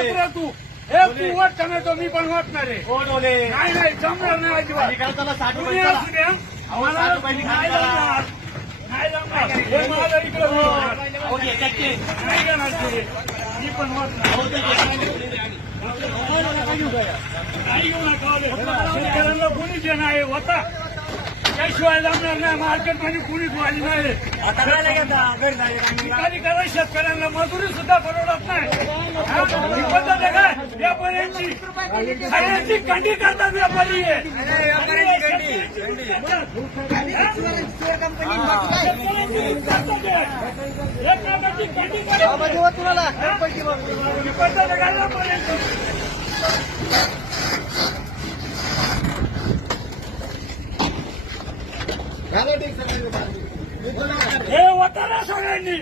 वत रे तू हे तू वत टमॅटो मी पण वाटणार आहे कोण ओले नाही नाही जमणार नाही अजिबात निकालताना साठ तुम्ही रुपये असू द्या. आम्हाला साठ रुपये नाही निघाला. जमणार. नाही जमणार. हे माझं इकडं हो. होणार. अहो, याच्यात ते. नाही घेणार ते. मी पण वाटणार अहो, ते नाही घेऊ नका शेतकऱ्यांना कोणीच हे नाही होता त्याशिवाय जमणार नाही मार्केटमध्ये कोणीच वाली नाही. ठिकाणी करा शेतकऱ्यांना मजुरी सुद्धा परवडत नाही पद्धत आहे काय व्यापाऱ्यांची सगळ्यांची कंडी करतात व्यापारी. शेतकऱ्यांची कंडी करतात. शेतकऱ्यांची करतात. एक प्रकारची कंडी करतात. ही पद्धत आहे काय व्यापाऱ्यांची? हे होतं ना सगळ्यांनी.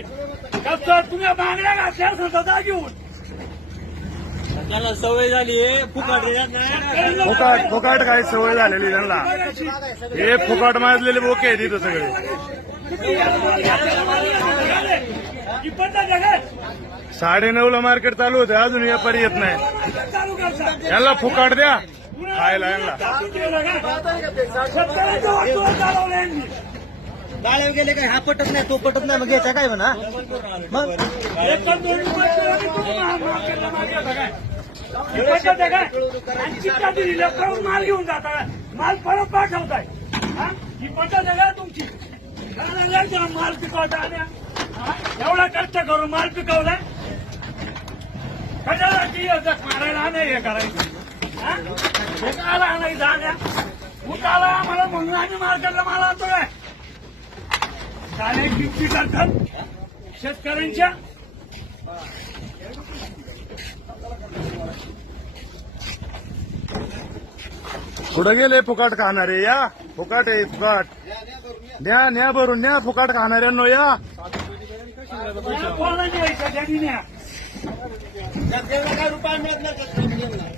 कसं तुम्ही मागण्या घातल्या जा घेऊन. त्याला सवय झाली फुकट फुकाट फुकाट काय सवय झालेली त्यांना. हे फुकाट माजलेले बोके आहेत इथं सगळे? साडे ला मार्केट चालू होते अजून व्यापारी येत नाही. यांना फुकाट द्या. खायला. गाड्या गेले काय हा पटत नाही तो पटत नाही मग याच्या काय म्हणा मग माल? ही घेऊन जाता? माल परत पाठवताय हा? ही पद्धत आहे का तुमची माल पिकवता आल्या हा? एवढा कष्ट करून माल पिकवलाय कशाला ती मारायला नाही हे करायचं हा? हे आल्या उठाला आम्हाला म्हणून आम्ही मार्केटला माल आणतो काय काय किमती करतात शेतकऱ्यांच्या. कुठं गेले फुकाट खाणारे? या फुकाट आहे फुकाट. न्या न्या भरून न्या फुकाट खाणाऱ्यांनो या. कोणाला न्यायचं? त्यांनी न्या. काय रुपये मिळत नाही.